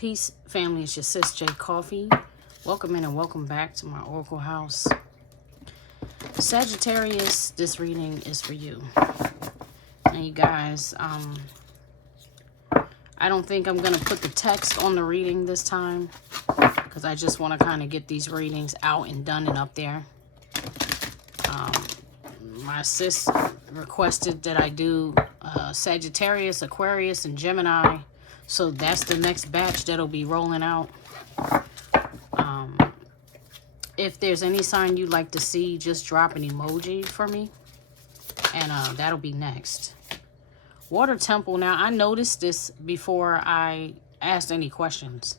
Peace, family. It's your sis, J.Coffee. Welcome in and welcome back to my Oracle house. Sagittarius, this reading is for you. And you guys, I don't think I'm going to put the text on the reading this time, because I just want to kind of get these readings out and done and up there. My sis requested that I do Sagittarius, Aquarius, and Gemini. So that's the next batch that'll be rolling out. If there's any sign you'd like to see, just drop an emoji for me. And that'll be next. Water Temple. Now, I noticed this before I asked any questions.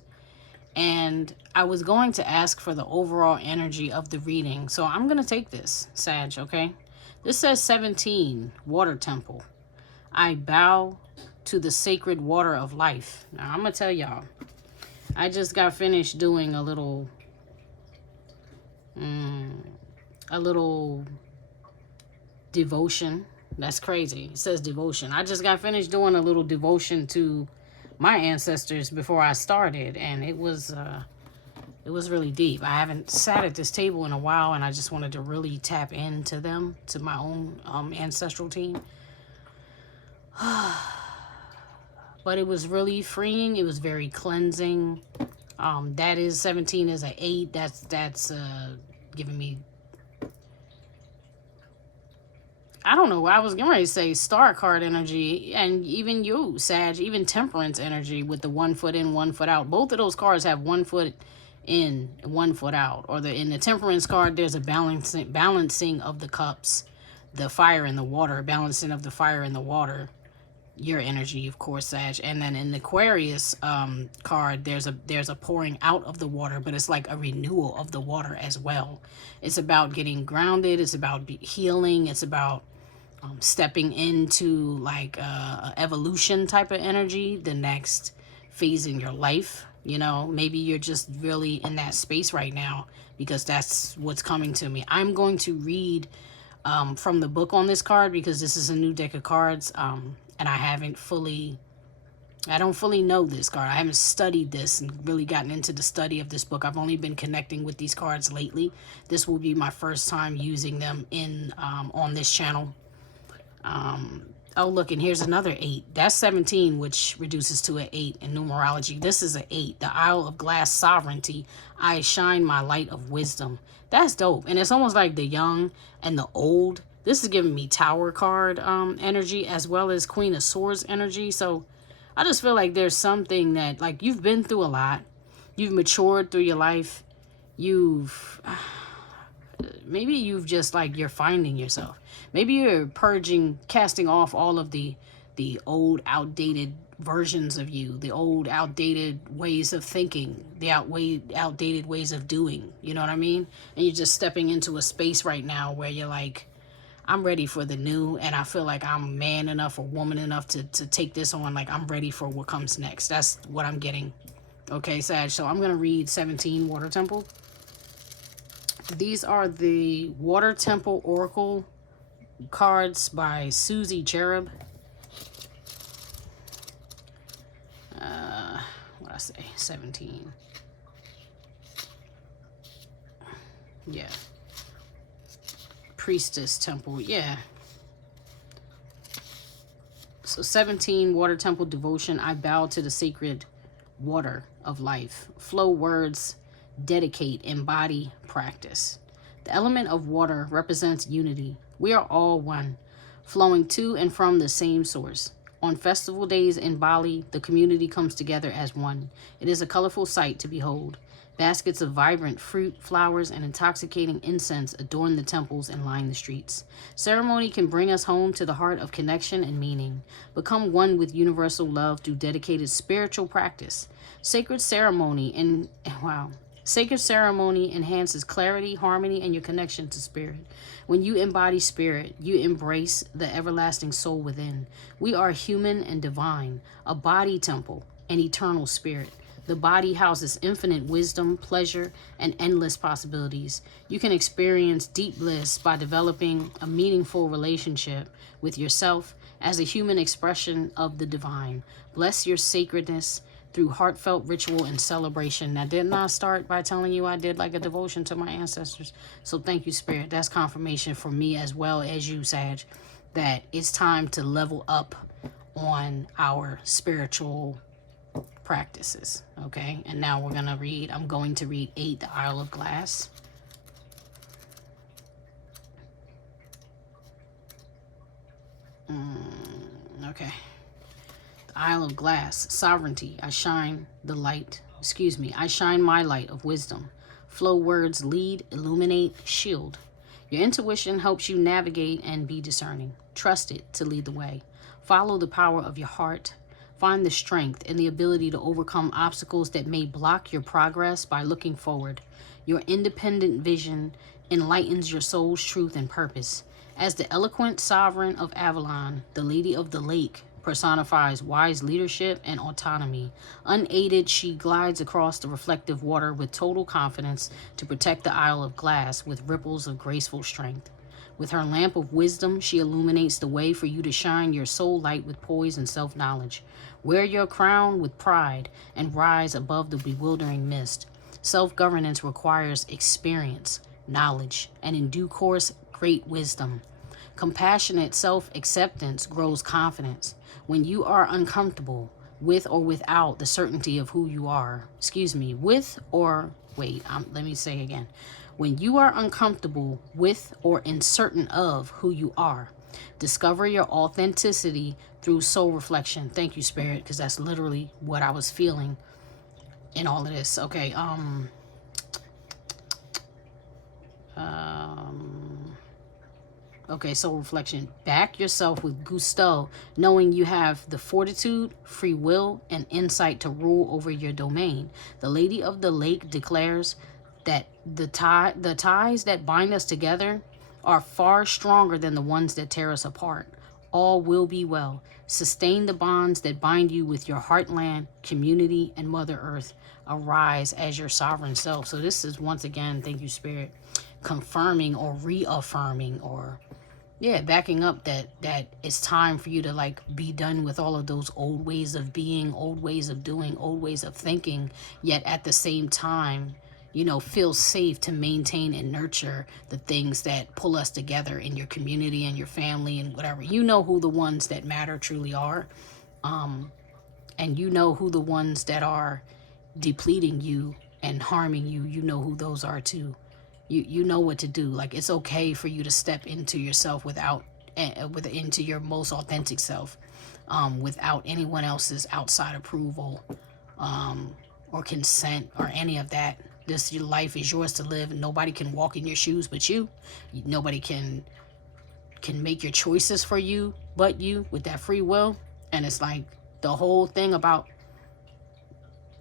And I was going to ask for the overall energy of the reading. So I'm going to take this, Sag, okay? This says 17, Water Temple. I bow to the sacred water of life. Now, I'm going to tell y'all. I just got finished doing a little devotion. That's crazy. It says devotion. I just got finished doing a little devotion to my ancestors before I started, and it was really deep. I haven't sat at this table in a while, and I just wanted to really tap into them, to my own ancestral team. But it was really freeing. It was very cleansing. That is 17 is an 8. That's giving me, I don't know. I was getting ready to say star card energy, and even you, Sag, even temperance energy with the 1 foot in, 1 foot out. Both of those cards have 1 foot in, 1 foot out. Or in the temperance card, there's a balancing of the cups, the fire and the water, balancing of the fire and the water. Your energy, of course, Sag. And then in the Aquarius card, there's a pouring out of the water, but it's like a renewal of the water as well. It's about getting grounded. It's about healing. It's about stepping into like a evolution type of energy, the next phase in your life. You know, maybe you're just really in that space right now, because that's what's coming to me. I'm going to read from the book on this card, because this is a new deck of cards. And I don't fully know this card. I haven't studied this and really gotten into the study of this book. I've only been connecting with these cards lately. This will be my first time using them on this channel. Oh, look, and here's another 8. That's 17, which reduces to an 8 in numerology. This is an 8. The Isle of Glass Sovereignty. I shine my light of wisdom. That's dope. And it's almost like the young and the old. This is giving me Tower card energy, as well as Queen of Swords energy. So I just feel like there's something that, like, you've been through a lot. You've matured through your life. Maybe you've just, like, you're finding yourself. Maybe you're purging, casting off all of the old, outdated versions of you, the old, outdated ways of thinking, the outdated ways of doing. You know what I mean? And you're just stepping into a space right now where you're like, I'm ready for the new, and I feel like I'm man enough or woman enough to take this on. Like, I'm ready for what comes next. That's what I'm getting. Okay, Sag. So I'm going to read 17 Water Temple. These are the Water Temple Oracle cards by Susie Cherub. What I say? 17. Yeah. Priestess Temple, yeah. So 17, Water Temple Devotion. I bow to the sacred water of life. Flow words, dedicate, embody, practice. The element of water represents unity. We are all one, flowing to and from the same source. On festival days in Bali, the community comes together as one. It is a colorful sight to behold. Baskets of vibrant fruit, flowers, and intoxicating incense adorn the temples and line the streets. Ceremony can bring us home to the heart of connection and meaning. Become one with universal love through dedicated spiritual practice. Sacred ceremony enhances clarity, harmony, and your connection to spirit. When you embody spirit, you embrace the everlasting soul within. We are human and divine, a body temple, an eternal spirit. The body houses infinite wisdom, pleasure, and endless possibilities. You can experience deep bliss by developing a meaningful relationship with yourself as a human expression of the divine. Bless your sacredness. through heartfelt ritual and celebration. Now, didn't I start by telling you I did like a devotion to my ancestors? So thank you, Spirit. That's confirmation for me as well as you, Sag, that it's time to level up on our spiritual practices. Okay, and now we're gonna read, I'm going to read 8, the Isle of Glass. Okay. The Isle of Glass. Sovereignty. I shine the light. I shine my light of wisdom. Flow words lead, illuminate, shield. Your intuition helps you navigate and be discerning. Trust it to lead the way. Follow the power of your heart. Find the strength and the ability to overcome obstacles that may block your progress by looking forward. Your independent vision enlightens your soul's truth and purpose. As the eloquent sovereign of Avalon, the Lady of the Lake personifies wise leadership and autonomy. Unaided, she glides across the reflective water with total confidence to protect the Isle of Glass with ripples of graceful strength. With her lamp of wisdom, she illuminates the way for you to shine your soul light with poise and self-knowledge. Wear your crown with pride and rise above the bewildering mist. Self-governance requires experience, knowledge, and in due course, great wisdom. Compassionate self-acceptance grows confidence. When you are uncomfortable with or without the certainty of who you are, let me say again. When you are uncomfortable with or uncertain of who you are, discover your authenticity through soul reflection. Thank you, Spirit, because that's literally what I was feeling in all of this. Okay, Okay, soul reflection. Back yourself with gusto, knowing you have the fortitude, free will, and insight to rule over your domain. The Lady of the Lake declares that the ties that bind us together are far stronger than the ones that tear us apart. All will be well. Sustain the bonds that bind you with your heartland, community, and Mother Earth. Arise as your sovereign self. So this is, once again, thank you, Spirit, confirming or reaffirming or backing up that it's time for you to like be done with all of those old ways of being, old ways of doing, old ways of thinking, yet at the same time, feel safe to maintain and nurture the things that pull us together in your community and your family and whatever. You know who the ones that matter truly are. And you know who the ones that are depleting you and harming you, you know who those are too. You know what to do. Like, it's okay for you to step into yourself into your most authentic self, without anyone else's outside approval, or consent or any of that. Your life is yours to live, and nobody can walk in your shoes but you. Nobody can make your choices for you but you, with that free will. And it's like the whole thing about,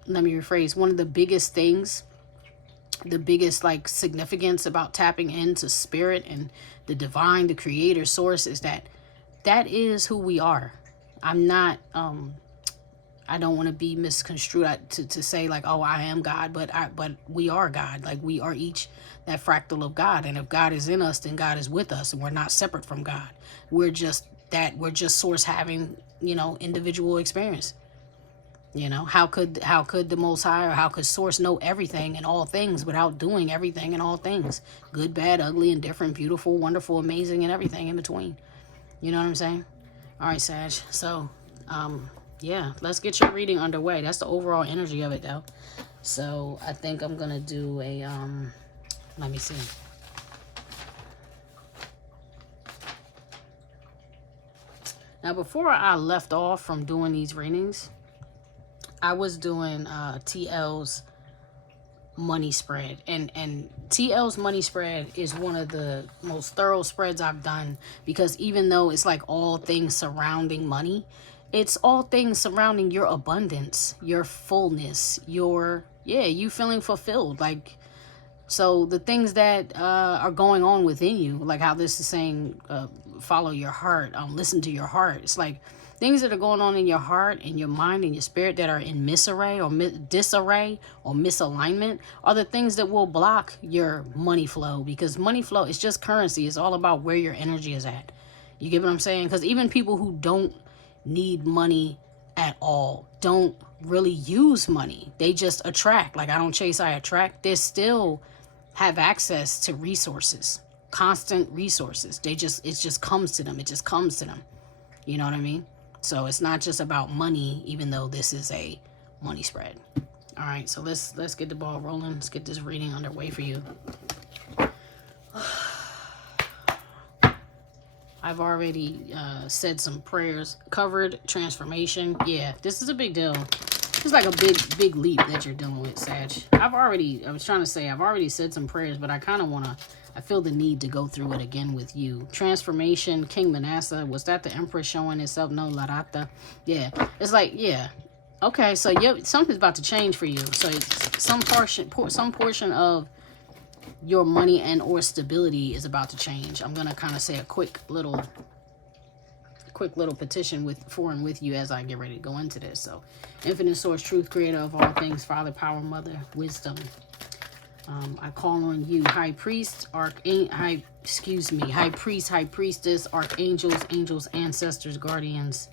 let me rephrase, one of the biggest things, the biggest like significance about tapping into spirit and the divine, the creator source, is that is who we are. I'm not I don't want to be misconstrued to say like, oh, I am God, but we are God. Like, we are each that fractal of God, and if God is in us, then God is with us, and we're not separate from God. We're just source having individual experience. How could the Most High, or how could Source know everything and all things without doing everything and all things? Good, bad, ugly, indifferent, beautiful, wonderful, amazing, and everything in between. You know what I'm saying? All right, Sag. So, let's get your reading underway. That's the overall energy of it, though. So, I think I'm going to do a, let me see. Now, before I left off from doing these readings, I was doing T.L's money spread, and T.L's money spread is one of the most thorough spreads I've done, because even though it's like all things surrounding money, it's all things surrounding your abundance, your fullness, you feeling fulfilled. Like, so the things that are going on within you, like how this is saying, follow your heart, listen to your heart. It's like things that are going on in your heart and your mind and your spirit that are in disarray or misalignment are the things that will block your money flow, because money flow is just currency. It's all about where your energy is at. You get what I'm saying? Because even people who don't need money at all don't really use money. They just attract. Like, I don't chase, I attract. They still have access to resources, constant resources. It just comes to them. It just comes to them. You know what I mean? So it's not just about money, even though this is a money spread. All right, so let's get the ball rolling. Let's get this reading underway for you. I've already said some prayers. Covered transformation. Yeah, this is a big deal. It's like a big leap that you're dealing with, Sag. I've already said some prayers, but I kind of I feel the need to go through it again with you. Transformation, King Manasseh. Was that the Empress showing itself? No, Larata. Yeah, it's like, yeah. Okay, so something's about to change for you. So it's some portion of your money and or stability is about to change. I'm gonna kind of say a quick little petition for and with you as I get ready to go into this. So, infinite source, truth, creator of all things, Father, power, mother, wisdom. I call on you, high priest, high priest, high priestess, archangels, angels, ancestors, guardians,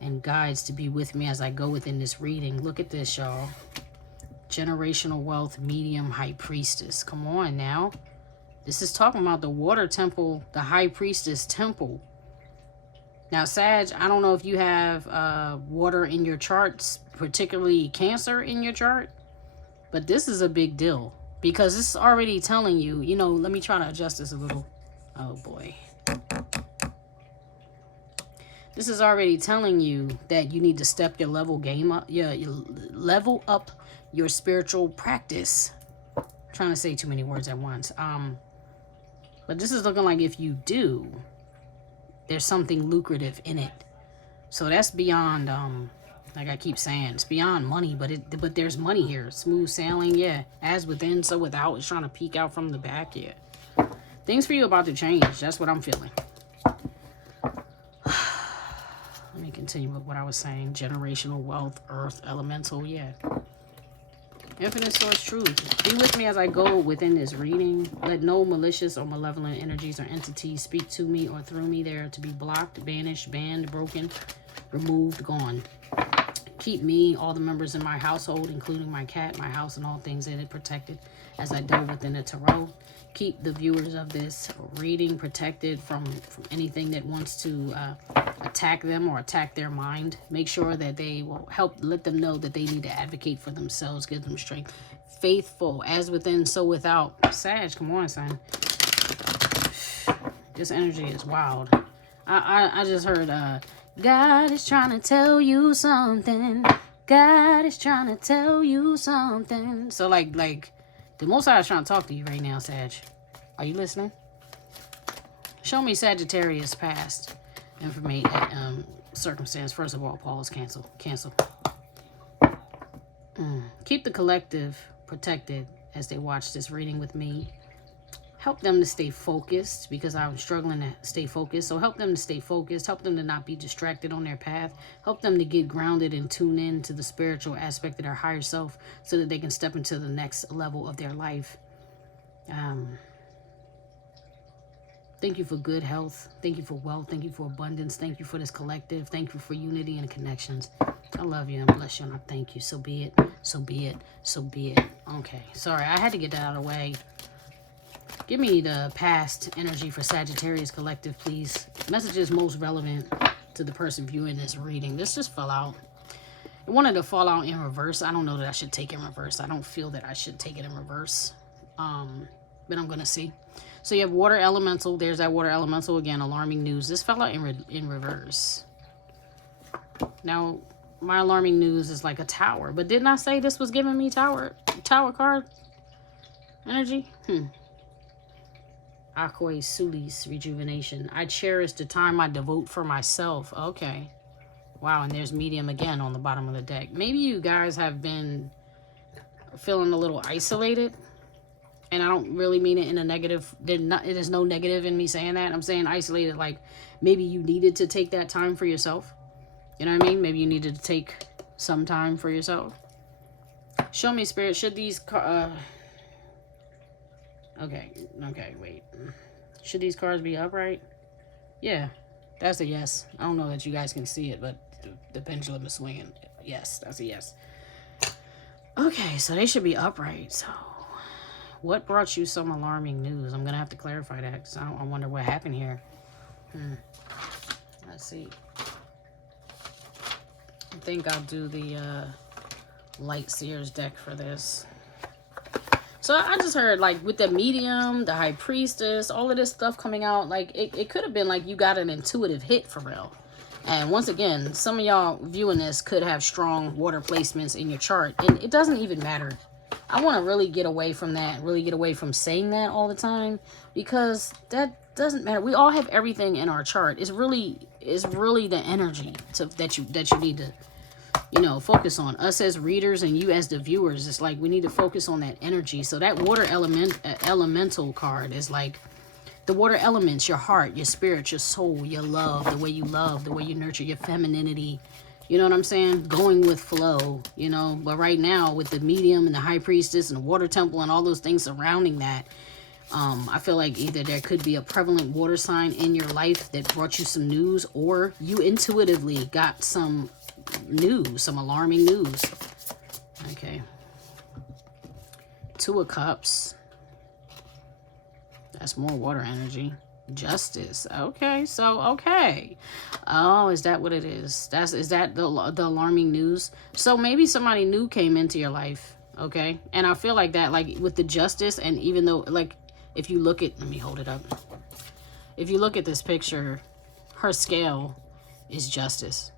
and guides to be with me as I go within this reading. Look at this, y'all. Generational wealth, medium, high priestess. Come on now. This is talking about the water temple, the high priestess temple. Now, Sag, I don't know if you have water in your charts, particularly Cancer in your chart, but this is a big deal because this is already telling you, let me try to adjust this a little. Oh, boy. This is already telling you that you need to step your level up your spiritual practice. I'm trying to say too many words at once. But this is looking like if you do, there's something lucrative in it. So that's beyond, like I keep saying, it's beyond money, but there's money here. Smooth sailing, yeah. As within, so without. It's trying to peek out from the back, yeah. Things for you about to change. That's what I'm feeling. Let me continue with what I was saying. Generational wealth, earth, elemental, yeah. Infinite source, truth. Be with me as I go within this reading. Let no malicious or malevolent energies or entities speak to me or through me. They are to be blocked, banished, banned, broken, removed, gone. Keep me, all the members in my household, including my cat, my house, and all things in it protected as I delve within the tarot. Keep the viewers of this reading protected from anything that wants to attack them or attack their mind. Make sure that they will let them know that they need to advocate for themselves, give them strength. Faithful, as within, so without. Sag, come on, son. This energy is wild. I just heard, God is trying to tell you something. God is trying to tell you something. So, like, the Most High is trying to talk to you right now, Sag. Are you listening? Show me Sagittarius past information, circumstance. First of all, pause, cancel. Keep the collective protected as they watch this reading with me. Help them to stay focused because I'm struggling to stay focused. So help them to stay focused. Help them to not be distracted on their path. Help them to get grounded and tune in to the spiritual aspect of their higher self so that they can step into the next level of their life. Thank you for good health. Thank you for wealth. Thank you for abundance. Thank you for this collective. Thank you for unity and connections. I love you and bless you and I thank you. So be it. So be it. So be it. Okay. Sorry, I had to get that out of the way. Give me the past energy for Sagittarius collective, please. Messages most relevant to the person viewing this reading. This just fell out. It wanted to fall out in reverse. I don't know that I should take it in reverse. I don't feel that I should take it in reverse. But I'm going to see. So you have water elemental. There's that water elemental again. Alarming news. This fell out in reverse. Now, my alarming news is like a tower. But didn't I say this was giving me tower card energy? Aquarius, Sulis, rejuvenation. I cherish the time I devote for myself. Okay. Wow, and there's medium again on the bottom of the deck. Maybe you guys have been feeling a little isolated. And I don't really mean it in a negative. There's no negative in me saying that. I'm saying isolated, like maybe you needed to take that time for yourself. You know what I mean? Maybe you needed to take some time for yourself. Show me, Spirit. Should these... Okay, wait. Should these cards be upright? Yeah, that's a yes. I don't know that you guys can see it, but The pendulum is swinging. Yes, that's a yes. Okay, so they should be upright. So what brought you some alarming news? I'm going to have to clarify that because I wonder what happened here. Let's see. I think I'll do the Light Seers deck for this. So I just heard, like, with the medium, the high priestess, all of this stuff coming out, like, it could have been like you got an intuitive hit for real. And once again, some of y'all viewing this could have strong water placements in your chart. And it doesn't even matter. I want to really get away from that, really get away from saying that all the time, because that doesn't matter. We all have everything in our chart. It's really the energy that you need to, you know, focus on. Us as readers and you as the viewers, it's like we need to focus on that energy. So that water elemental card is like the water elements, your heart, your spirit, your soul, your love, the way you nurture your femininity. You know what I'm saying? Going with flow, you know. But right now with the medium and the high priestess and the water temple and all those things surrounding that, I feel like either there could be a prevalent water sign in your life that brought you some news, or you intuitively got some news, some alarming news. Okay. Two of Cups. That's more water energy. Justice. Okay, so okay. Oh, is that what it is? Is that the alarming news? So maybe somebody new came into your life. Okay, and I feel like that, like with the Justice, and even though, like, if you look at, let me hold it up. If you look at this picture, her scale is Justice.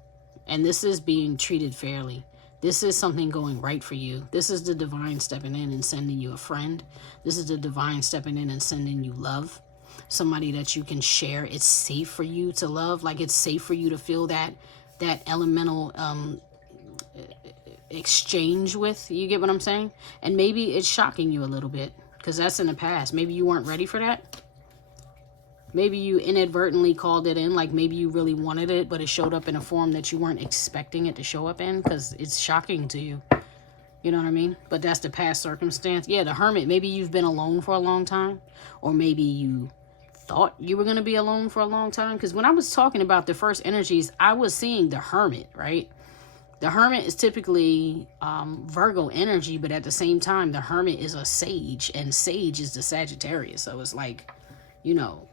And this is being treated fairly. This is something going right for you. This is the divine stepping in and sending you a friend. This is the divine stepping in and sending you love. Somebody that you can share. It's safe for you to love. Like, it's safe for you to feel that elemental exchange with. You get what I'm saying? And maybe it's shocking you a little bit, because that's in the past. Maybe you weren't ready for that. Maybe you inadvertently called it in, like maybe you really wanted it, but it showed up in a form that you weren't expecting it to show up in, because it's shocking to you. You know what I mean? But that's the past circumstance. Yeah, the Hermit, maybe you've been alone for a long time, or maybe you thought you were going to be alone for a long time. Because when I was talking about the first energies, I was seeing the Hermit, right? The Hermit is typically Virgo energy, but at the same time, the Hermit is a sage, and sage is the Sagittarius. So it's like, you know,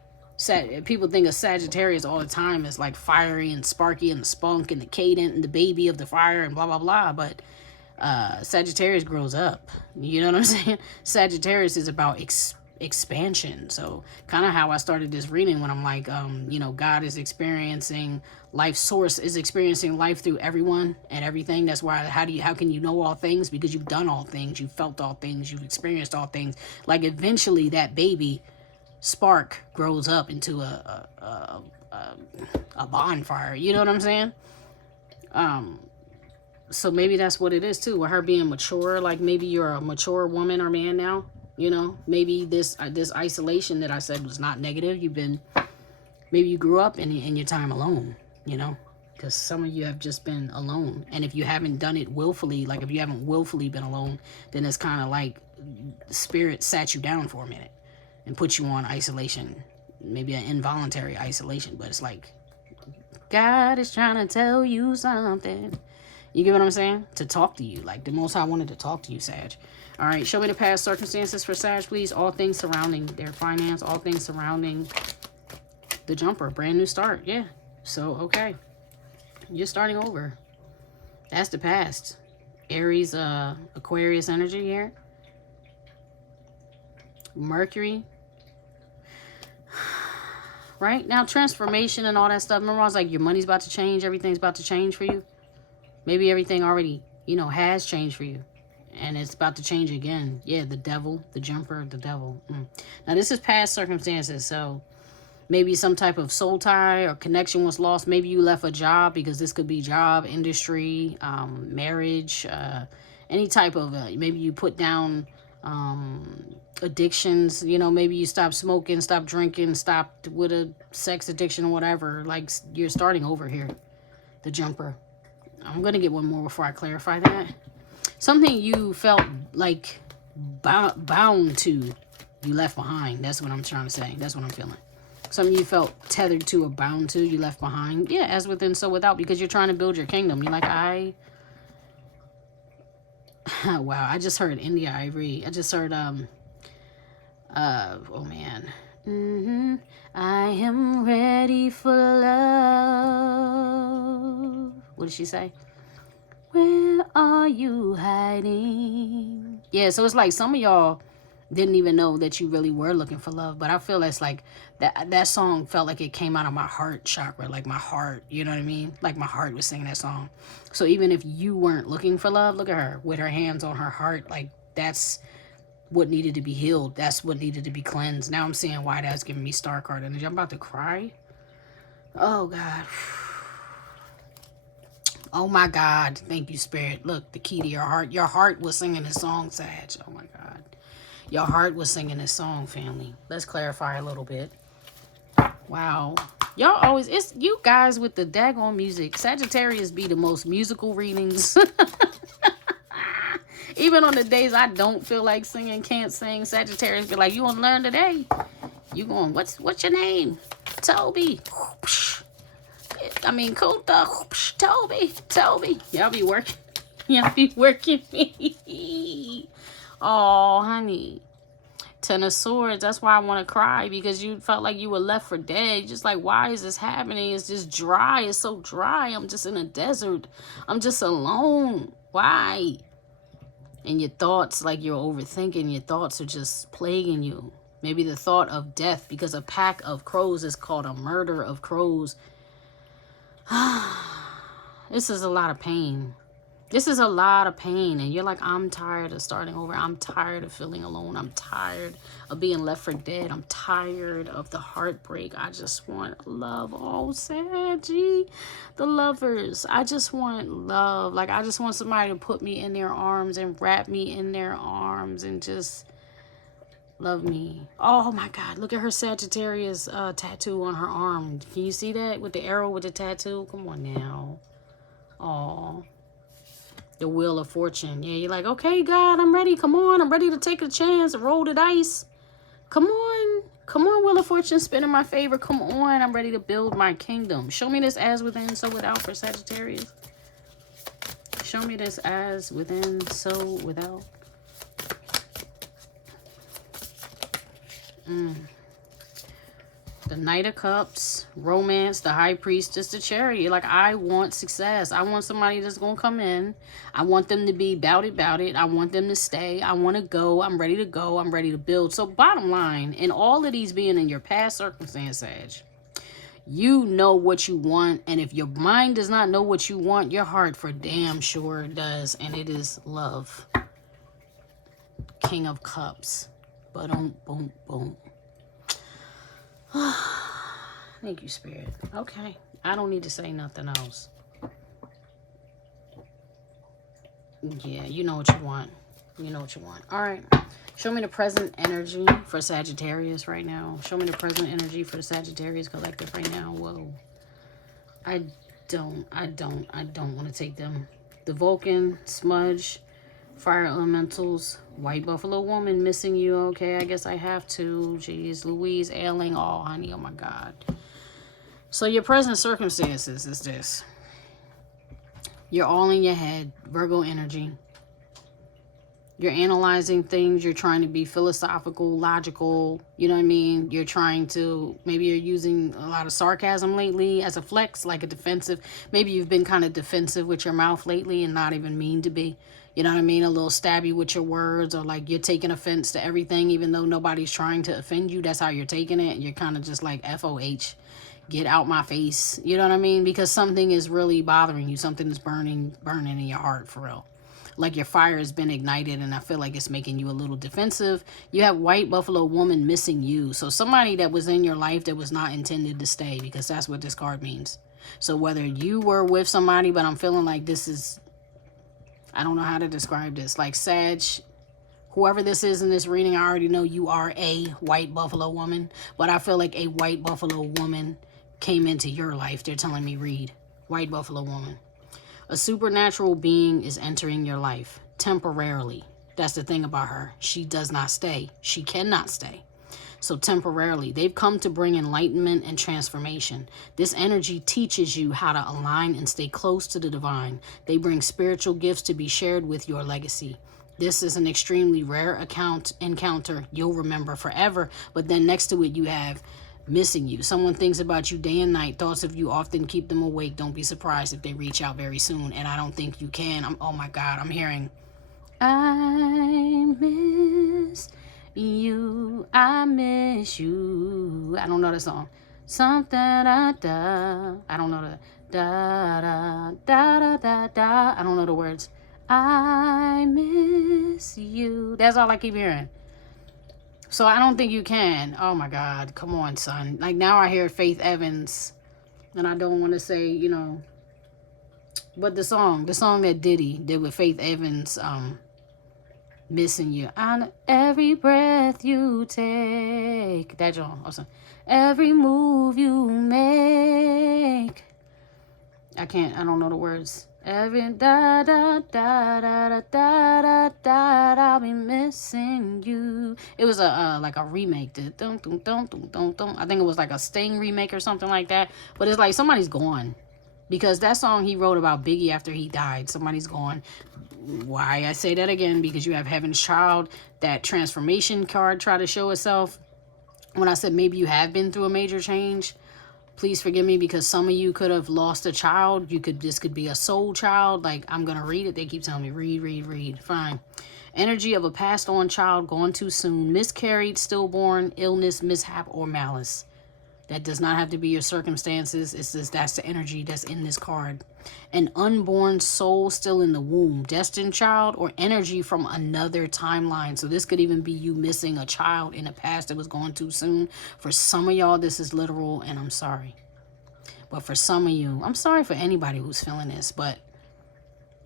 people think of Sagittarius all the time as like fiery and sparky and the spunk and the cadent and the baby of the fire and blah, blah, blah. But Sagittarius grows up. You know what I'm saying? Sagittarius is about expansion. So kind of how I started this reading, when I'm like, you know, God is experiencing life, source is experiencing life through everyone and everything. That's why, how can you know all things? Because you've done all things, you've felt all things, you've experienced all things. Like eventually that baby spark grows up into a bonfire. You know what I'm saying? So maybe that's what it is too, with her being mature. Like maybe you're a mature woman or man now. You know, maybe this isolation that I said was not negative. Maybe you grew up in your time alone. You know, because some of you have just been alone, and if you haven't done it willfully, like if you haven't willfully been alone, then it's kind of like spirit sat you down for a minute and put you on isolation, maybe an involuntary isolation. But it's like God is trying to tell you something. You get what I'm saying? To talk to you. Like the Most High wanted to talk to you, Sag. All right, show me the past circumstances for Sag, please. All things surrounding their finance, all things surrounding the jumper. Brand new start. Yeah. So, okay. You're starting over. That's the past. Aries, Aquarius energy here. Mercury. Right? Now, transformation and all that stuff. Remember, I was like, your money's about to change. Everything's about to change for you. Maybe everything already, you know, has changed for you. And it's about to change again. Yeah, the devil, the jumper, the devil. Now, this is past circumstances. So, maybe some type of soul tie or connection was lost. Maybe you left a job, because this could be job, industry, marriage, any type of, maybe you put down addictions. You know, maybe you stopped smoking, stopped drinking, stopped with a sex addiction or whatever. Like, you're starting over here, the jumper. I'm going to get one more before I clarify that. Something you felt like bound to, you left behind. That's what I'm trying to say. That's what I'm feeling. Some of you felt tethered to or bound to, you left behind. Yeah, as within, so without, because you're trying to build your kingdom. You're like, wow, I just heard India Ivory. I just heard, oh man. I am ready for love. What did she say? Where are you hiding? Yeah, so it's like some of y'all didn't even know that you really were looking for love. But I feel that's like that song felt like it came out of my heart chakra, like my heart, you know what I mean? Like my heart was singing that song. So even if you weren't looking for love, look at her with her hands on her heart. Like that's what needed to be healed. That's what needed to be cleansed. Now I'm seeing why that's giving me star card energy. I'm about to cry. Oh God. Oh my God. Thank you, Spirit. Look, the key to your heart. Your heart was singing this song, Sag. Oh my God. Your heart was singing this song, family. Let's clarify a little bit. Wow. Y'all always, it's you guys with the daggone music. Sagittarius be the most musical readings. Even on the days I don't feel like singing, can't sing, Sagittarius be like, you want to learn today? You going, what's your name? Toby. I mean, Kuta. Toby. Y'all be working. Y'all be working me. Oh, honey. Ten of Swords. That's why I want to cry, because you felt like you were left for dead. Just like, why is this happening? It's just dry. It's so dry. I'm just in a desert. I'm just alone. Why? And your thoughts, like you're overthinking. Your thoughts are just plaguing you. Maybe the thought of death, because a pack of crows is called a murder of crows. This is a lot of pain. This is a lot of pain, and you're like, I'm tired of starting over. I'm tired of feeling alone. I'm tired of being left for dead. I'm tired of the heartbreak. I just want love. Oh, Saggy, the lovers. I just want love. Like, I just want somebody to put me in their arms and wrap me in their arms and just love me. Oh, my God. Look at her Sagittarius tattoo on her arm. Can you see that with the arrow with the tattoo? Come on now. Oh. The Wheel of Fortune. Yeah, you're like, okay, God, I'm ready. Come on. I'm ready to take a chance and roll the dice. Come on. Come on, Wheel of Fortune, spin in my favor. Come on. I'm ready to build my kingdom. Show me this as within, so without for Sagittarius. Show me this as within, so without. The Knight of Cups, Romance, the High Priestess, the Chariot. Like, I want success. I want somebody that's going to come in. I want them to be about it. I want them to stay. I want to go. I'm ready to go. I'm ready to build. So bottom line, in all of these being in your past circumstance, Sag, you know what you want. And if your mind does not know what you want, your heart for damn sure does. And it is love. King of Cups. Boom, boom, boom. Thank you, Spirit. Okay. I don't need to say nothing else. Yeah, you know what you want. You know what you want. All right. Show me the present energy for Sagittarius right now. Show me the present energy for the Sagittarius collective right now. Whoa. I don't want to take them. The Vulcan, Smudge, Fire Elementals, White Buffalo Woman, missing you. Okay, I guess I have to. Jeez, Louise, ailing. Oh, honey, oh my God. So your present circumstances is this. You're all in your head. Virgo energy. You're analyzing things. You're trying to be philosophical, logical. You know what I mean? You're trying to, maybe you're using a lot of sarcasm lately as a flex, like a defensive. Maybe you've been kind of defensive with your mouth lately and not even mean to be. You know what I mean? A little stabby with your words, or like you're taking offense to everything, even though nobody's trying to offend you. That's how you're taking it. And you're kind of just like, FOH, get out my face. You know what I mean? Because something is really bothering you. Something is burning in your heart for real. Like your fire has been ignited, and I feel like it's making you a little defensive. You have White Buffalo Woman, missing you. So somebody that was in your life that was not intended to stay, because that's what this card means. So whether you were with somebody, but I'm feeling like this is, I don't know how to describe this. Like Sag, whoever this is in this reading, I already know you are a White Buffalo Woman. But I feel like a White Buffalo Woman came into your life. They're telling me read. White Buffalo Woman. A supernatural being is entering your life temporarily. That's the thing about her. She does not stay. She cannot stay. So temporarily, they've come to bring enlightenment and transformation. This energy teaches you how to align and stay close to the divine. They bring spiritual gifts to be shared with your legacy. This is an extremely rare encounter you'll remember forever. But then next to it, you have missing you. Someone thinks about you day and night. Thoughts of you often keep them awake. Don't be surprised if they reach out very soon. And I don't think you can. Oh my God, I'm hearing, I miss you, I miss you. I don't know the song. Something da da. I don't know the da da da da da. I don't know the words. I miss you. That's all I keep hearing. So I don't think you can. Oh my God, come on, son. Like now I hear Faith Evans, and I don't want to say, you know, but the song that Diddy did with Faith Evans, missing you. On every breath you take. That John. Also, every move you make. I don't know the words. Every da da da da da da da da, I'll be missing you. It was a like a remake. I think it was like a Sting remake or something like that. But it's like somebody's gone, because that song he wrote about Biggie after he died. Somebody's gone. Why I say that again? Because you have Heaven's Child. That transformation card try to show itself. When I said maybe you have been through a major change, please forgive me, because some of you could have lost a child. This could be a soul child. Like, I'm going to read it. They keep telling me, read. Fine. Energy of a passed on child gone too soon, miscarried, stillborn, illness, mishap, or malice. That does not have to be your circumstances. It's just that's the energy that's in this card. An unborn soul still in the womb, destined child, or energy from another timeline. So this could even be you missing a child in the past that was gone too soon. For some of y'all, this is literal, and I'm sorry. But for some of you, I'm sorry for anybody who's feeling this, but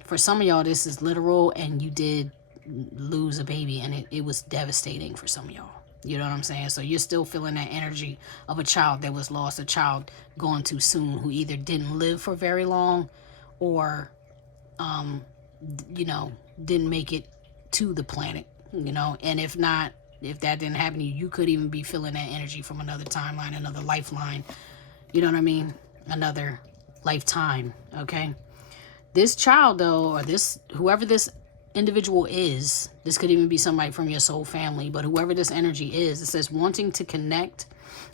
for some of y'all, this is literal, and you did lose a baby, and it was devastating for some of y'all. You know what I'm saying? So you're still feeling that energy of a child that was lost, a child gone too soon, who either didn't live for very long or, you know, didn't make it to the planet, you know. And if not, if that didn't happen to you, you could even be feeling that energy from another timeline, another lifeline. You know what I mean? Another lifetime, okay? This child, though, or whoever this individual is, this could even be somebody from your soul family, but whoever this energy is, it says wanting to connect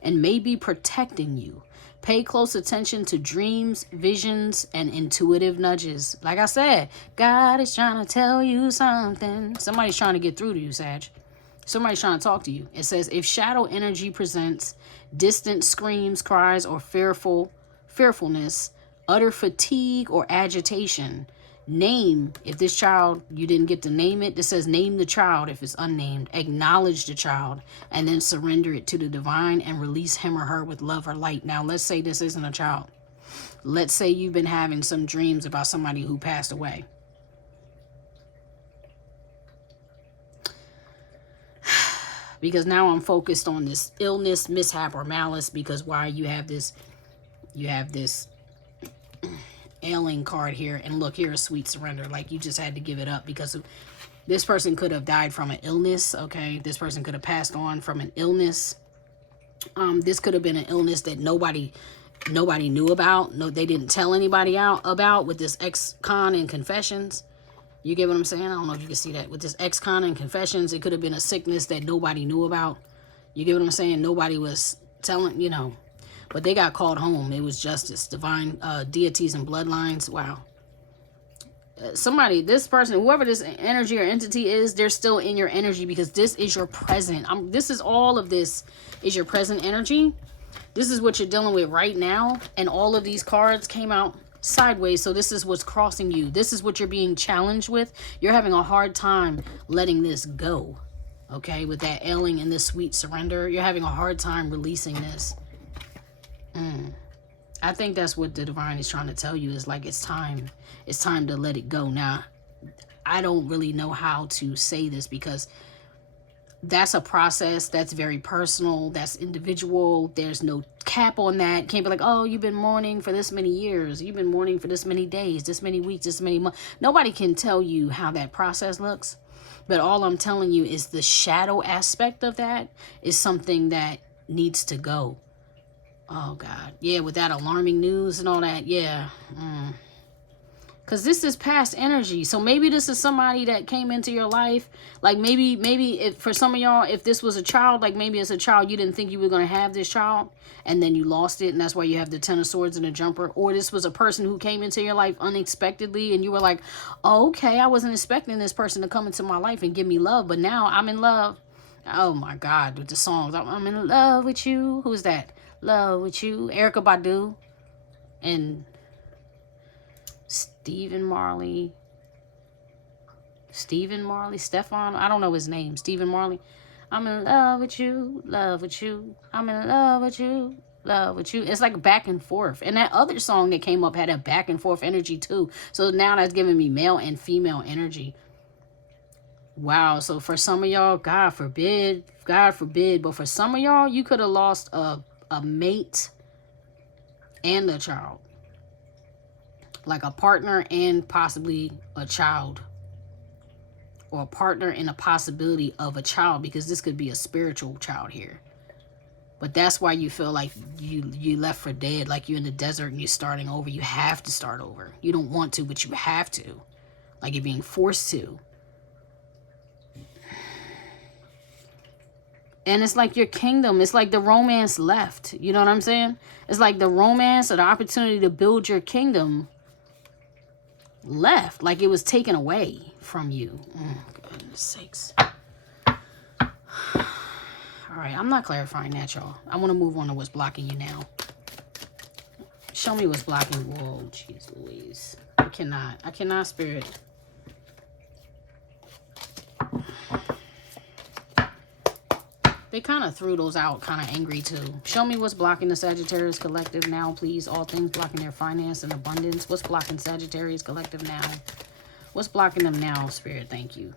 and maybe protecting you. Pay close attention to dreams, visions, and intuitive nudges. Like I said, God is trying to tell you something. Somebody's trying to get through to you, Sag. Somebody's trying to talk to you. It says if shadow energy presents distant screams, cries, or fearfulness, utter fatigue or agitation, name, if this child, you didn't get to name it, this says name the child if it's unnamed, acknowledge the child, and then surrender it to the divine and release him or her with love or light. Now, let's say this isn't a child. Let's say you've been having some dreams about somebody who passed away. Because now I'm focused on this illness, mishap, or malice, because why you have this ailing card here, and look, here is sweet surrender. Like, you just had to give it up, because this person could have died from an illness, okay? This person could have passed on from an illness. This could have been an illness that nobody knew about. No, they didn't tell anybody about with this ex-con and confessions. You get what I'm saying? I don't know if you can see that. With this ex-con and confessions, it could have been a sickness that nobody knew about. You get what I'm saying? Nobody was telling, you know. But they got called home. It was justice, divine deities and bloodlines. Wow. Somebody, this person, whoever this energy or entity is, they're still in your energy, because this is your present. All of this is your present energy. This is what you're dealing with right now. And all of these cards came out sideways. So this is what's crossing you. This is what you're being challenged with. You're having a hard time letting this go. Okay. With that ailing and this sweet surrender, you're having a hard time releasing this. I think that's what the divine is trying to tell you, is like, it's time to let it go. Now, I don't really know how to say this, because that's a process that's very personal, that's individual. There's no cap on that. Can't be like, oh, you've been mourning for this many years, you've been mourning for this many days, this many weeks, this many months. Nobody can tell you how that process looks, but all I'm telling you is the shadow aspect of that is something that needs to go. Oh God, yeah, with that alarming news and all that. Yeah. Because this is past energy. So maybe this is somebody that came into your life. Like maybe if, for some of y'all, if this was a child, like maybe as a child, you didn't think you were going to have this child. And then you lost it. And that's why you have the Ten of Swords and the Jumper. Or this was a person who came into your life unexpectedly. And you were like, oh, okay, I wasn't expecting this person to come into my life and give me love. But now I'm in love. Oh my God, with the songs. I'm in love with you. Who's that? Love with you. Erykah Badu. And Stephen Marley, Stefan, I don't know his name, Stephen Marley. I'm in love with you, love with you. I'm in love with you, love with you. It's like back and forth. And that other song that came up had a back and forth energy too. So now that's giving me male and female energy. Wow. So for some of y'all, God forbid, but for some of y'all, you could have lost a mate and a child. Like a partner and possibly a child, or a partner and a possibility of a child, because this could be a spiritual child here. But that's why you feel like you left for dead, like you're in the desert and you're starting over. You have to start over. You don't want to, but you have to. Like you're being forced to. And it's like your kingdom. It's like the romance left. You know what I'm saying? It's like the romance or the opportunity to build your kingdom left, like it was taken away from you. Goodness sakes. All right, I'm not clarifying that, y'all. I want to move on to what's blocking you now. Show me what's blocking. Whoa, jeez Louise. I cannot, Spirit. They kind of threw those out kind of angry too. Show me what's blocking the Sagittarius Collective now, please. All things blocking their finance and abundance. What's blocking Sagittarius Collective now? What's blocking them now, Spirit? Thank you.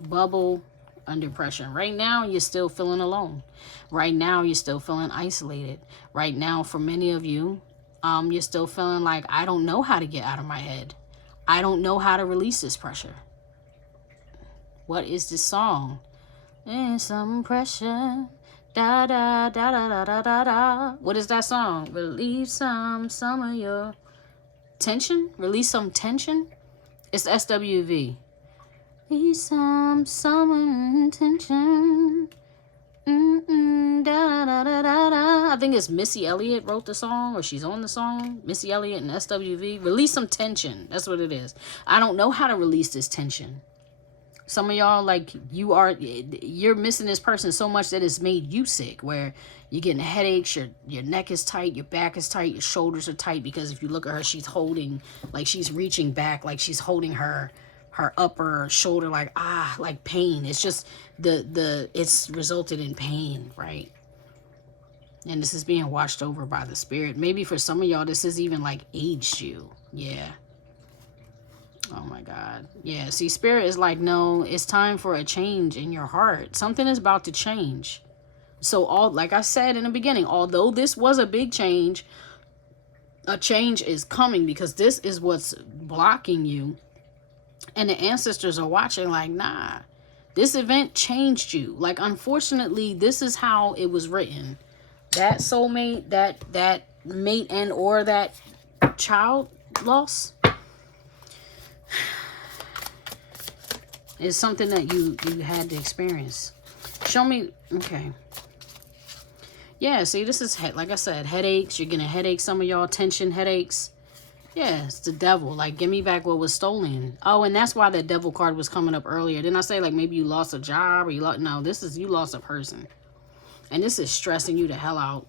Bubble under pressure. Right now, you're still feeling alone. Right now, you're still feeling isolated. Right now, for many of you, you're still feeling like, I don't know how to get out of my head. I don't know how to release this pressure. What is this song? There's some pressure. Da da da da da da da da. What is that song? Release some of your tension. Release some tension. It's SWV. Release some tension. Da da da da da. I think it's Missy Elliott wrote the song, or she's on the song. Missy Elliott and SWV. Release some tension. That's what it is. I don't know how to release this tension. Some of y'all, like, you're missing this person so much that it's made you sick, where you're getting headaches, your neck is tight, your back is tight, your shoulders are tight, because if you look at her, she's holding, like she's reaching back, like she's holding her upper shoulder, like pain. It's just it's resulted in pain, right? And this is being watched over by the Spirit. Maybe for some of y'all, this is even like aged you. Yeah. Oh my God. Yeah. See, Spirit is like, no, it's time for a change in your heart. Something is about to change. So like I said in the beginning, although this was a big change, a change is coming, because this is what's blocking you. And the ancestors are watching like, nah, this event changed you. Like, unfortunately, this is how it was written. That soulmate, that mate and or that child loss is something that you had to experience. Show me. Okay. Yeah, see, this is, like I said, headaches. You're getting headaches, some of y'all. Tension, headaches. Yeah, it's the devil. Like, give me back what was stolen. Oh, and that's why that devil card was coming up earlier. Didn't I say, like, maybe you lost a job, or no, this is, you lost a person. And this is stressing you the hell out.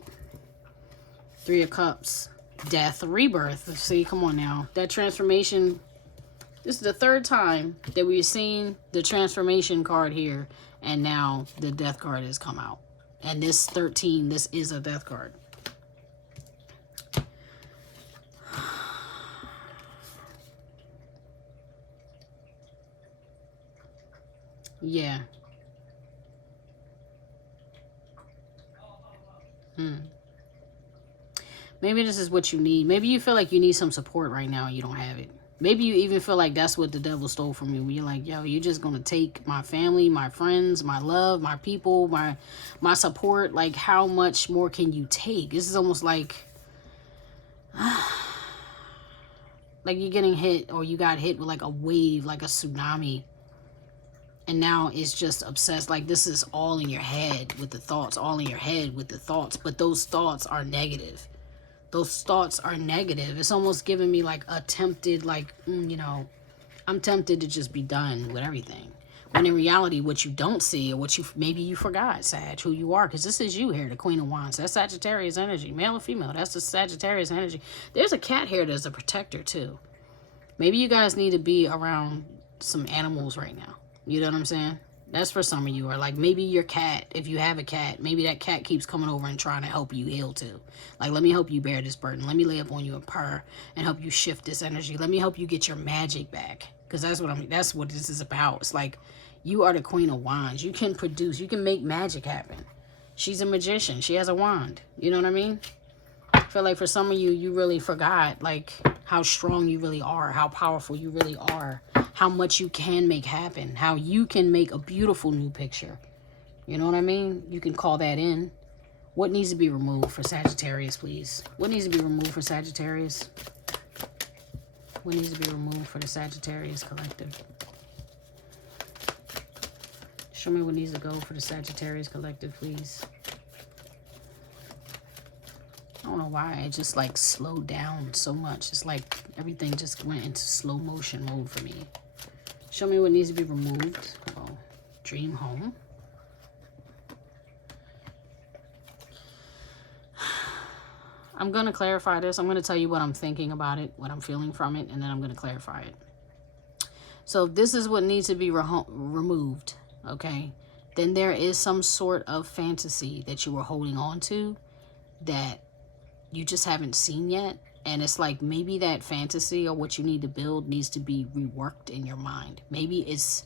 3 of Cups. Death, rebirth. See, come on now. That transformation. This is the 3rd time that we've seen the transformation card here. And now the death card has come out. And this 13, this is a death card. Yeah. Maybe this is what you need. Maybe you feel like you need some support right now and you don't have it. Maybe you even feel like that's what the devil stole from you. You're like, yo, you're just going to take my family, my friends, my love, my people, my support. Like, how much more can you take? This is almost like you're getting hit, or you got hit with like a wave, like a tsunami. And now it's just obsessed. Like, this is all in your head with the thoughts, all in your head with the thoughts. But those thoughts are negative. Those thoughts are negative. It's almost giving me like a tempted, like, you know, I'm tempted to just be done with everything. When in reality, what you don't see, or what maybe you forgot, Sag, who you are. Because this is you here, the Queen of Wands. That's Sagittarius energy, male or female. That's the Sagittarius energy. There's a cat here that's a protector too. Maybe you guys need to be around some animals right now. You know what I'm saying? That's for some of you. Or like maybe your cat, if you have a cat, maybe that cat keeps coming over and trying to help you heal too. Like, let me help you bear this burden. Let me lay up on you and purr and help you shift this energy. Let me help you get your magic back. Because that's what this is about. It's like, you are the Queen of Wands. You can produce. You can make magic happen. She's a magician. She has a wand. You know what I mean? I feel like for some of you, you really forgot like how strong you really are, how powerful you really are, how much you can make happen, how you can make a beautiful new picture. You know what I mean? You can call that in. What needs to be removed for Sagittarius, please? What needs to be removed for Sagittarius? What needs to be removed for the Sagittarius collective? Show me what needs to go for the Sagittarius collective, please. I don't know why it just like slowed down so much. It's like everything just went into slow motion mode for me. Show me what needs to be removed. Oh, dream home. I'm going to clarify this. I'm going to tell you what I'm thinking about it, what I'm feeling from it, and then I'm going to clarify it. So this is what needs to be removed, okay? Then there is some sort of fantasy that you were holding on to that you just haven't seen yet. And it's like maybe that fantasy or what you need to build needs to be reworked in your mind. Maybe it's...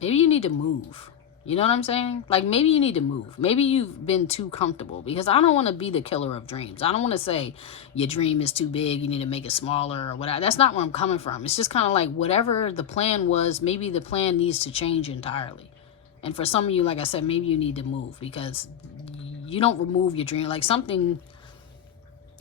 maybe you need to move. You know what I'm saying? Like, maybe you need to move. Maybe you've been too comfortable. Because I don't want to be the killer of dreams. I don't want to say your dream is too big, you need to make it smaller or whatever. That's not where I'm coming from. It's just kind of like whatever the plan was, maybe the plan needs to change entirely. And for some of you, like I said, maybe you need to move. Because you don't remove your dream. Like something...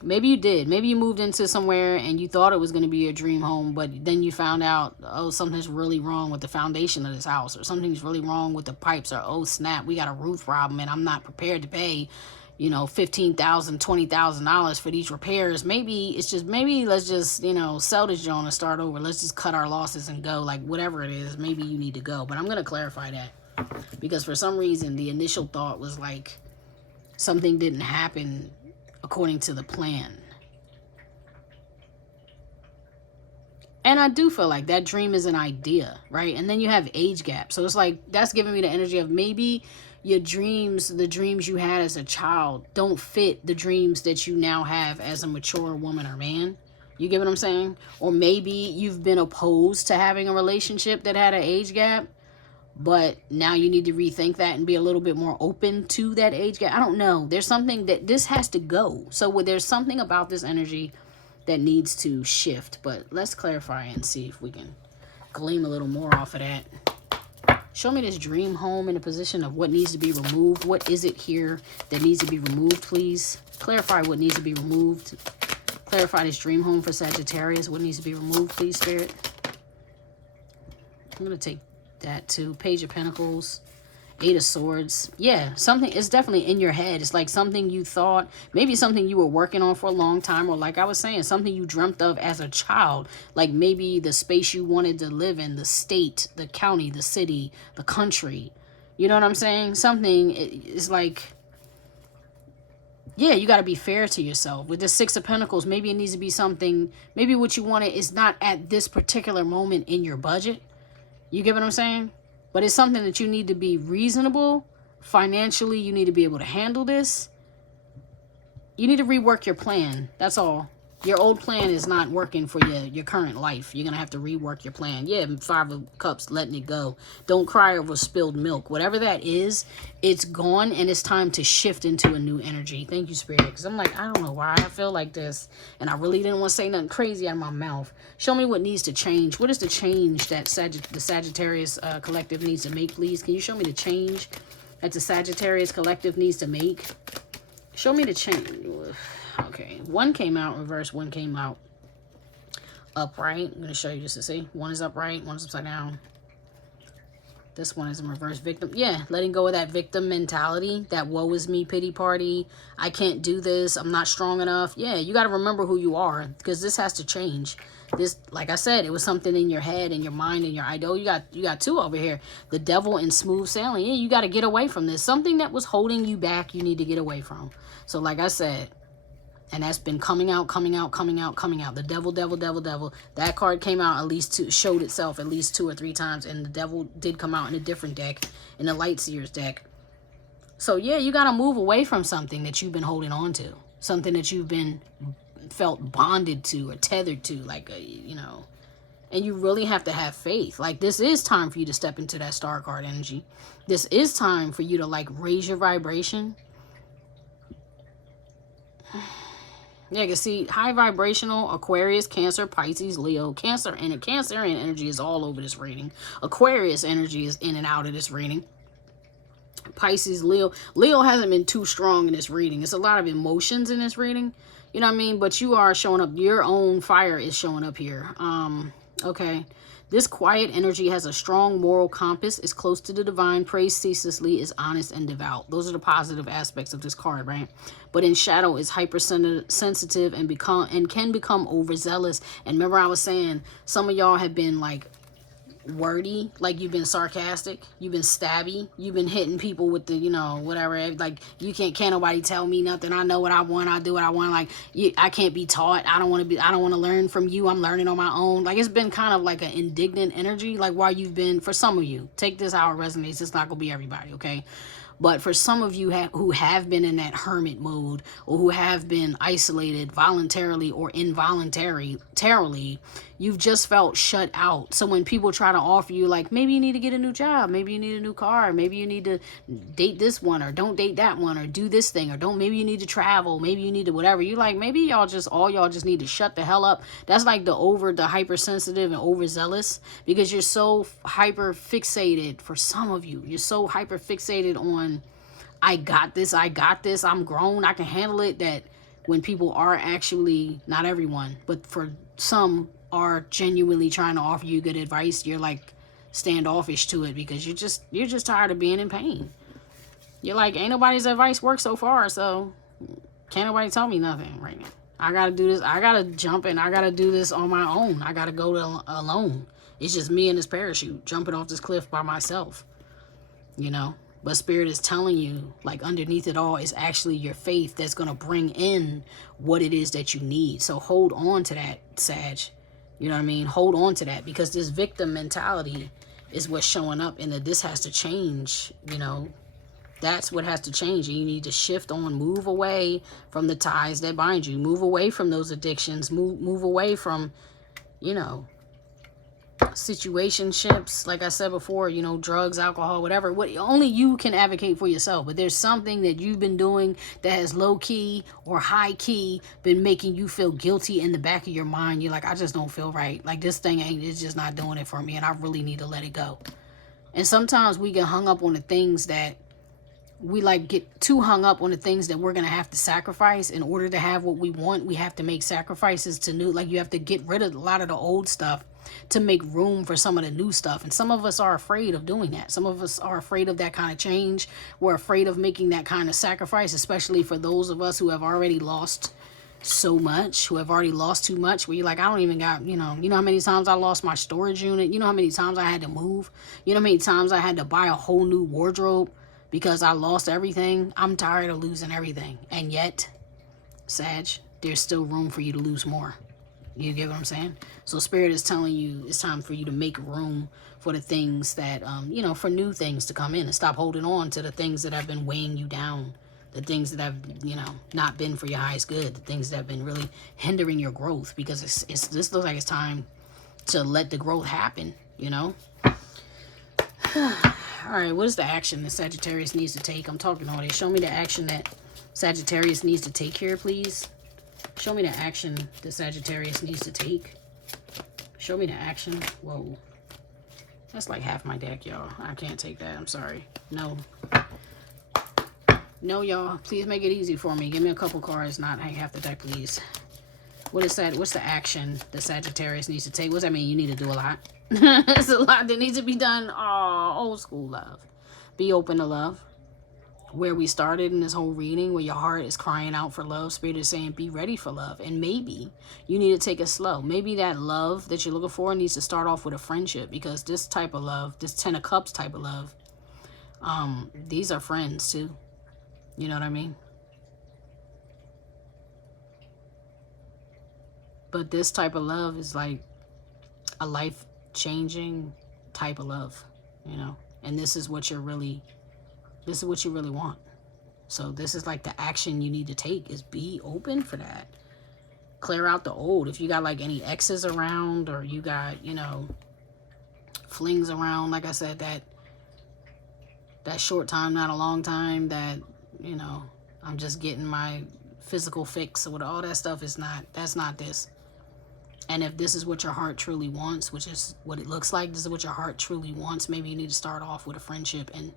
maybe you did. Maybe you moved into somewhere and you thought it was going to be your dream home, but then you found out, oh, something's really wrong with the foundation of this house, or something's really wrong with the pipes, or oh, snap, we got a roof problem and I'm not prepared to pay, you know, $15,000, $20,000 for these repairs. Maybe it's just, maybe let's just, you know, sell this joint and start over. Let's just cut our losses and go. Like, whatever it is, maybe you need to go. But I'm going to clarify that because for some reason, the initial thought was like something didn't happen according to the plan. And I do feel like that dream is an idea, right? And then you have age gap. So it's like, that's giving me the energy of maybe your dreams, the dreams you had as a child, don't fit the dreams that you now have as a mature woman or man. You get what I'm saying? Or maybe you've been opposed to having a relationship that had an age gap, but now you need to rethink that and be a little bit more open to that age gap. I don't know. There's something that this has to go. So there's something about this energy that needs to shift. But let's clarify and see if we can glean a little more off of that. Show me this dream home in a position of what needs to be removed. What is it here that needs to be removed, please? Clarify what needs to be removed. Clarify this dream home for Sagittarius. What needs to be removed, please, Spirit? I'm going to take that too. Page of Pentacles, Eight of Swords. Yeah, something is definitely in your head. It's like something you thought, maybe something you were working on for a long time, or like I was saying, something you dreamt of as a child. Like maybe the space you wanted to live in, the state, the county, the city, the country. You know what I'm saying? Something is like, yeah, you got to be fair to yourself. With the Six of Pentacles, maybe it needs to be something, maybe what you wanted is not at this particular moment in your budget. You get what I'm saying? But it's something that you need to be reasonable. Financially, you need to be able to handle this. You need to rework your plan. That's all. Your old plan is not working for your current life. You're going to have to rework your plan. Yeah, 5 of Cups, letting it go. Don't cry over spilled milk. Whatever that is, it's gone, and it's time to shift into a new energy. Thank you, Spirit. Because I'm like, I don't know why I feel like this. And I really didn't want to say nothing crazy out of my mouth. Show me what needs to change. What is the change that the Sagittarius collective needs to make, please? Can you show me the change that the Sagittarius collective needs to make? Show me the change. Okay, 1 came out reverse, 1 came out upright. I'm going to show you just to see. 1 is upright, 1 is upside down. This one is in reverse, victim. Yeah, letting go of that victim mentality, that woe is me pity party. I can't do this. I'm not strong enough. Yeah, you got to remember who you are, because this has to change. This, like I said, it was something in your head and your mind and your idol. You got 2 over here. The devil and smooth sailing. Yeah, you got to get away from this. Something that was holding you back, you need to get away from. So like I said, and that's been coming out. The devil, devil, devil, devil. That card came out at least showed itself at least 2 or 3 times. And the devil did come out in a different deck, in the Light Seers deck. So yeah, you got to move away from something that you've been holding on to. Something that you've been felt bonded to or tethered to. Like, you know. And you really have to have faith. Like, this is time for you to step into that star card energy. This is time for you to, like, raise your vibration. Yeah, you can see high vibrational, Aquarius, Cancer, Pisces, Leo. Cancer and Cancerian energy is all over this reading. Aquarius energy is in and out of this reading. Pisces, Leo. Leo hasn't been too strong in this reading. It's a lot of emotions in this reading. You know what I mean? But you are showing up. Your own fire is showing up here. Okay. This quiet energy has a strong moral compass, is close to the divine, prays ceaselessly, is honest and devout. Those are the positive aspects of this card, right? But in shadow is hypersensitive and can become overzealous. And remember I was saying, some of y'all have been like wordy, like you've been sarcastic, you've been stabby, you've been hitting people with the, you know, whatever, like you can't nobody tell me nothing. I know what I want, I do what I want. Like I can't be taught. I don't want to learn from you. I'm learning on my own. Like it's been kind of like an indignant energy, like while you've been, for some of you, take this how it resonates. It's not gonna be everybody, okay? But for some of you who have been in that hermit mode, or who have been isolated voluntarily or involuntarily, you've just felt shut out. So when people try to offer you, like, maybe you need to get a new job, maybe you need a new car, maybe you need to date this one, or don't date that one, or do this thing, or don't, maybe you need to travel, maybe you need to whatever. You like, maybe y'all just need to shut the hell up. That's like the hypersensitive and overzealous, because you're so hyper fixated. For some of you, you're so hyper fixated on, I got this, I'm grown, I can handle it, that when people are actually, not everyone, but for some, are genuinely trying to offer you good advice, you're like standoffish to it, because you're just tired of being in pain. You're like, ain't nobody's advice worked so far, so can't nobody tell me nothing right now. I gotta do this, I gotta jump in, I gotta do this on my own, I gotta go alone. It's just me and this parachute jumping off this cliff by myself, you know. But Spirit is telling you, like, underneath it all is actually your faith that's going to bring in what it is that you need. So hold on to that, Sag. You know what I mean? Hold on to that, because this victim mentality is what's showing up, and that this has to change, you know. That's what has to change. And you need to shift on, move away from the ties that bind you. Move away from those addictions. Move away from, you know, situationships, like I said before, you know, drugs, alcohol, whatever. Only you can advocate for yourself. But there's something that you've been doing that has low key or high key been making you feel guilty in the back of your mind. You're like, I just don't feel right. Like this thing it's just not doing it for me, and I really need to let it go. And sometimes we get hung up on the things that we like, get too hung up on the things that we're going to have to sacrifice in order to have what we want. We have to make sacrifices to new, like you have to get rid of a lot of the old stuff to make room for some of the new stuff. And some of us are afraid of doing that. Some of us are afraid of that kind of change. We're afraid of making that kind of sacrifice, especially for those of us who have already lost so much, who have already lost too much, where you're like, I don't even got, you know how many times I lost my storage unit, you know how many times I had to move, you know how many times I had to buy a whole new wardrobe because I lost everything. I'm tired of losing everything. And yet, Sag, there's still room for you to lose more. You get what I'm saying? So Spirit is telling you it's time for you to make room for the things that, you know, for new things to come in, and stop holding on to the things that have been weighing you down, The things that have, you know, not been for your highest good. The things that have been really hindering your growth. Because this looks like it's time to let the growth happen, you know. All right, what is the action that Sagittarius needs to take? I'm talking all this. Show me the action that Sagittarius needs to take here, please. Show me the action that Sagittarius needs to take. Show me the action. Whoa. That's like half my deck, y'all. I can't take that. I'm sorry. No. No, y'all. Please make it easy for me. Give me a couple cards, not half the deck, please. What is that? What's the action that Sagittarius needs to take? What does that mean? You need to do a lot. There's a lot that needs to be done. Oh, old school love. Be open to love. Where we started in this whole reading, where your heart is crying out for love, Spirit is saying be ready for love. And maybe you need to take it slow. Maybe that love that you're looking for needs to start off with a friendship, because this type of love, this 10 of Cups type of love, these are friends too. You know what I mean? But this type of love is like a life-changing type of love, you know? And this is what you really want. So this is like the action you need to take, is be open for that. Clear out the old. If you got like any exes around, or you got, you know, flings around, like I said, that short time, not a long time, that, you know, I'm just getting my physical fix, or what, all that stuff is not, that's not this. And if this is what your heart truly wants, which is what it looks like, this is what your heart truly wants, maybe you need to start off with a friendship and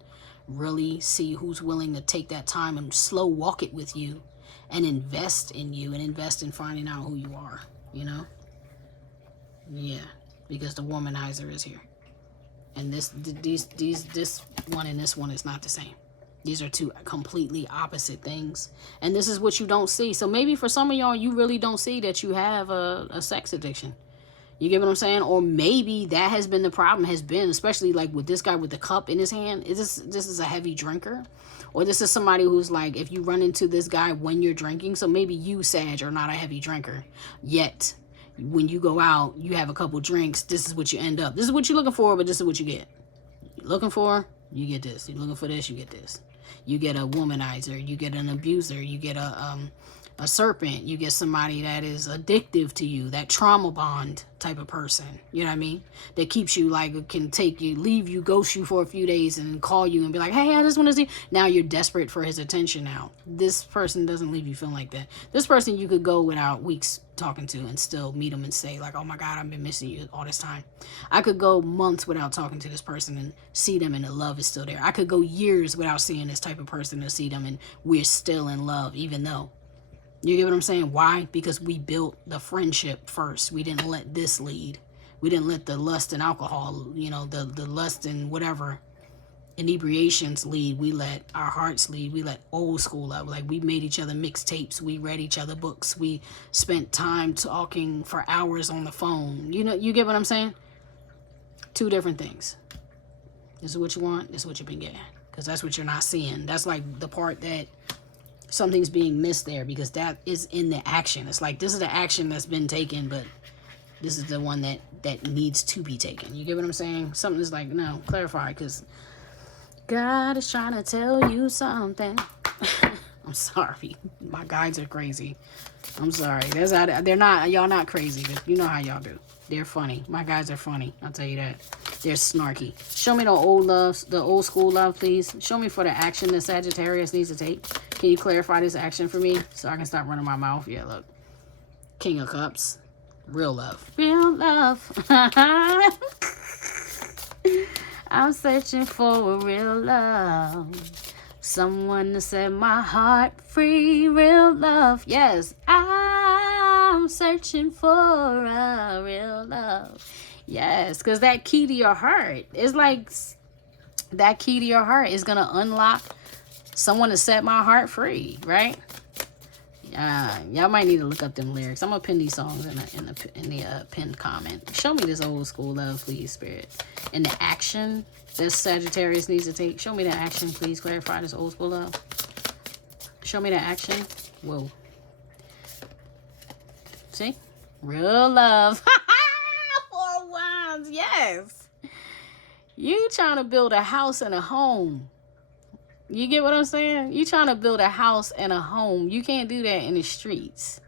really see who's willing to take that time and slow walk it with you and invest in you and invest in finding out who you are, you know? Yeah, because the womanizer is here. And this one and this one is not the same. These are two completely opposite things. And this is what you don't see. So maybe for some of y'all, you really don't see that you have a sex addiction. You get what I'm saying? Or maybe that has been the problem, has been, especially like with this guy with the cup in his hand. This is a heavy drinker. Or this is somebody who's like, if you run into this guy when you're drinking, so maybe you, Sag, are not a heavy drinker. Yet, when you go out, you have a couple drinks, this is what you end up. This is what you're looking for, but this is what you get. You're looking for, you get this. You're looking for this, you get this. You get a womanizer, you get an abuser, you get a serpent, you get somebody that is addictive to you, that trauma bond type of person, you know what I mean? That keeps you, like, can take you, leave you, ghost you for a few days and call you and be like, hey, I just want to see. Now you're desperate for his attention now. This person doesn't leave you feeling like that. This person you could go without weeks talking to and still meet them and say, like, oh my God, I've been missing you all this time. I could go months without talking to this person and see them and the love is still there. I could go years without seeing this type of person and see them and we're still in love, even though. You get what I'm saying? Why? Because we built the friendship first. We didn't let this lead. We didn't let the lust and alcohol, you know, the lust and whatever inebriations lead. We let our hearts lead. We let old school love. Like, we made each other mixtapes. We read each other books. We spent time talking for hours on the phone. You know, you get what I'm saying? Two different things. This is what you want. This is what you've been getting. Because that's what you're not seeing. That's like the part that something's being missed there, because that is in the action. It's like, this is the action that's been taken, but this is the one that needs to be taken. You get what I'm saying? Something is like, no, clarify, because God is trying to tell you something. I'm sorry. My guides are crazy. I'm sorry. They're not, y'all not crazy, but you know how y'all do. They're funny. My guys are funny. I'll tell you that. They're snarky. Show me the old school love, please. Show me for the action that Sagittarius needs to take. Can you clarify this action for me so I can stop running my mouth? Yeah, look. King of Cups. Real love. Real love. I'm searching for a real love. Someone to set my heart free. Real love. Yes, I'm searching for a real love. Yes, because that key to your heart is like, that key to your heart is going to unlock someone to set my heart free, right? Y'all might need to look up them lyrics. I'm going to pin these songs in the pinned comment. Show me this old school love, please, Spirit. And the action that Sagittarius needs to take. Show me the action, please. Clarify this old school love. Show me the action. Whoa. See? Real love. 4 wands. Yes. You trying to build a house and a home. You get what I'm saying? You trying to build a house and a home. You can't do that in the streets.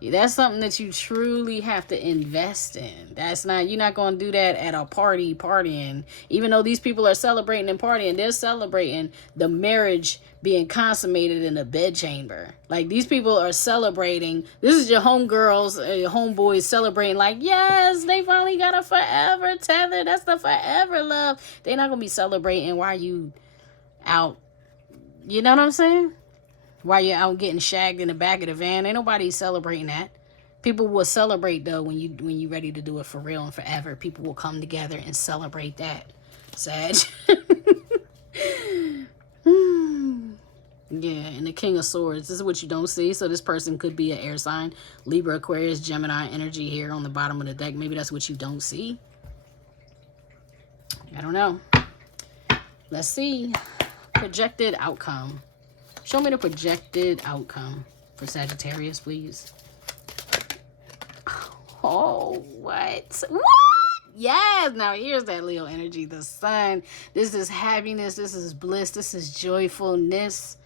That's something that you truly have to invest in. That's not, you're not going to do that at a partying. Even though these people are celebrating and partying, they're celebrating the marriage being consummated in a bedchamber. Like, these people are celebrating. This is your homegirls, your homeboys celebrating like, yes, they finally got a forever tether. That's the forever love. They're not going to be celebrating while you out. You know what I'm saying? While you're out getting shagged in the back of the van. Ain't nobody celebrating that. People will celebrate, though, when you ready to do it for real and forever. People will come together and celebrate that. Sag. Yeah, and the King of Swords. This is what you don't see. So this person could be an air sign. Libra, Aquarius, Gemini energy here on the bottom of the deck. Maybe that's what you don't see. I don't know. Let's see. Projected outcome. Show me the projected outcome for Sagittarius, please. Oh, what? What? Yes. Now, here's that Leo energy. The sun. This is happiness. This is bliss. This is joyfulness.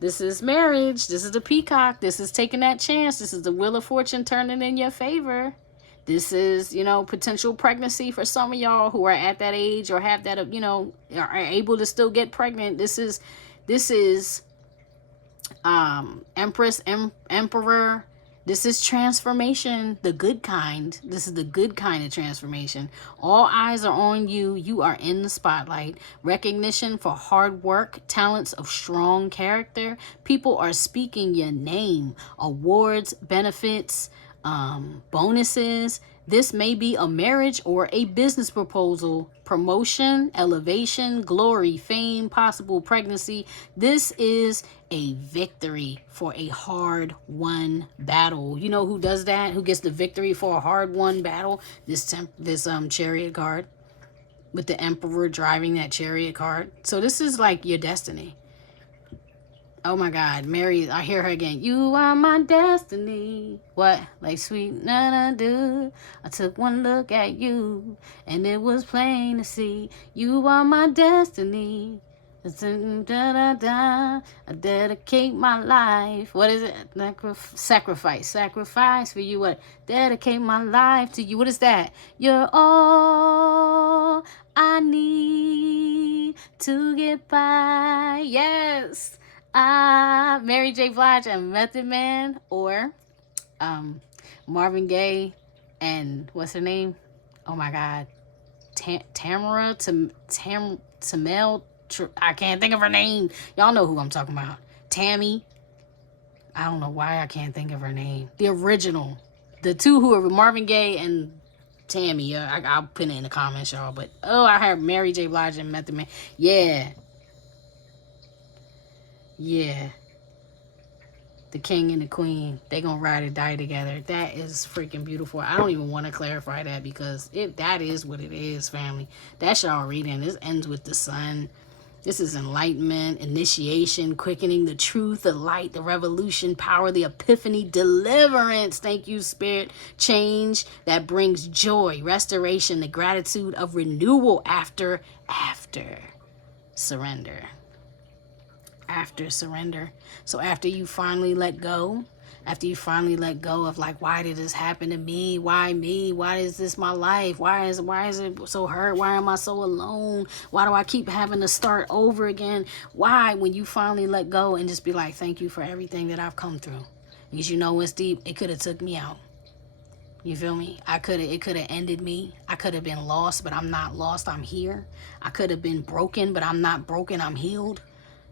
This is marriage. This is the peacock. This is taking that chance. This is the wheel of fortune turning in your favor. This is, you know, potential pregnancy for some of y'all who are at that age or have that, you know, are able to still get pregnant. This is Empress, Emperor. This is transformation, the good kind. This is the good kind of transformation. All eyes are on you. You are in the spotlight. Recognition for hard work, talents of strong character. People are speaking your name. Awards, benefits, bonuses. This may be a marriage or a business proposal, promotion, elevation, glory, fame, possible pregnancy. This is a victory for a hard-won battle. You know who does that? Who gets the victory for a hard-won battle? This Chariot card with the Emperor driving that Chariot card. So this is like your destiny. Oh my God, Mary, I hear her again. You are my destiny. What? Like sweet na-na-do. I took one look at you, and it was plain to see. You are my destiny. Da-da-da. I dedicate my life. What is it? Sacrifice. Sacrifice for you. What? Dedicate my life to you. What is that? You're all I need to get by. Yes. Mary J. Blige and Method Man, or Marvin Gaye and what's her name? Oh my God, Tamara Tamel. I can't think of her name. Y'all know who I'm talking about. Tammy. I don't know why I can't think of her name. The original, the two who are Marvin Gaye and Tammy. I'll put it in the comments, y'all. But I heard Mary J. Blige and Method Man. Yeah. Yeah. The king and the queen, they gonna ride or die together. That is freaking beautiful. I don't even want to clarify that because that is what it is, family. That's y'all reading. This ends with the sun. This is enlightenment, initiation, quickening, the truth, the light, the revolution, power, the epiphany, deliverance. Thank you, Spirit. Change that brings joy, restoration, the gratitude of renewal after surrender. After surrender. So after you finally let go, of like, why did this happen to me? Why me? Why is this my life? Why is it so hurt? Why am I so alone? Why do I keep having to start over again? Why? When you finally let go and just be like, thank you for everything that I've come through. Because you know what's deep? It could have took me out. You feel me? It could have ended me. I could have been lost, but I'm not lost. I'm here. I could have been broken, but I'm not broken. I'm healed.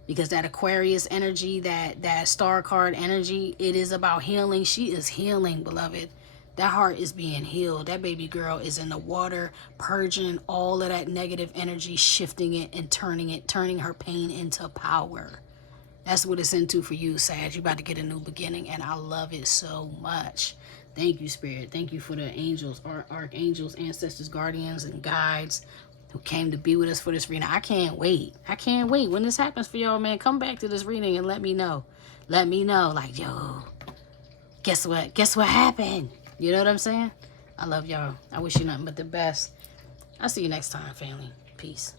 Because that Aquarius energy, that star card energy, it is about healing. She is healing, beloved. That heart is being healed. That baby girl is in the water, purging all of that negative energy, shifting it and turning her pain into power. That's what it's into for you, Sag. You're about to get a new beginning, and I love it so much. Thank you, Spirit. Thank you for the angels, archangels, ancestors, guardians, and guides who came to be with us for this reading. I can't wait. When this happens for y'all, man, come back to this reading and let me know. Let me know, like, yo, guess what happened? You know what I'm saying? I love y'all. I wish you nothing but the best. I'll see you next time, family. Peace.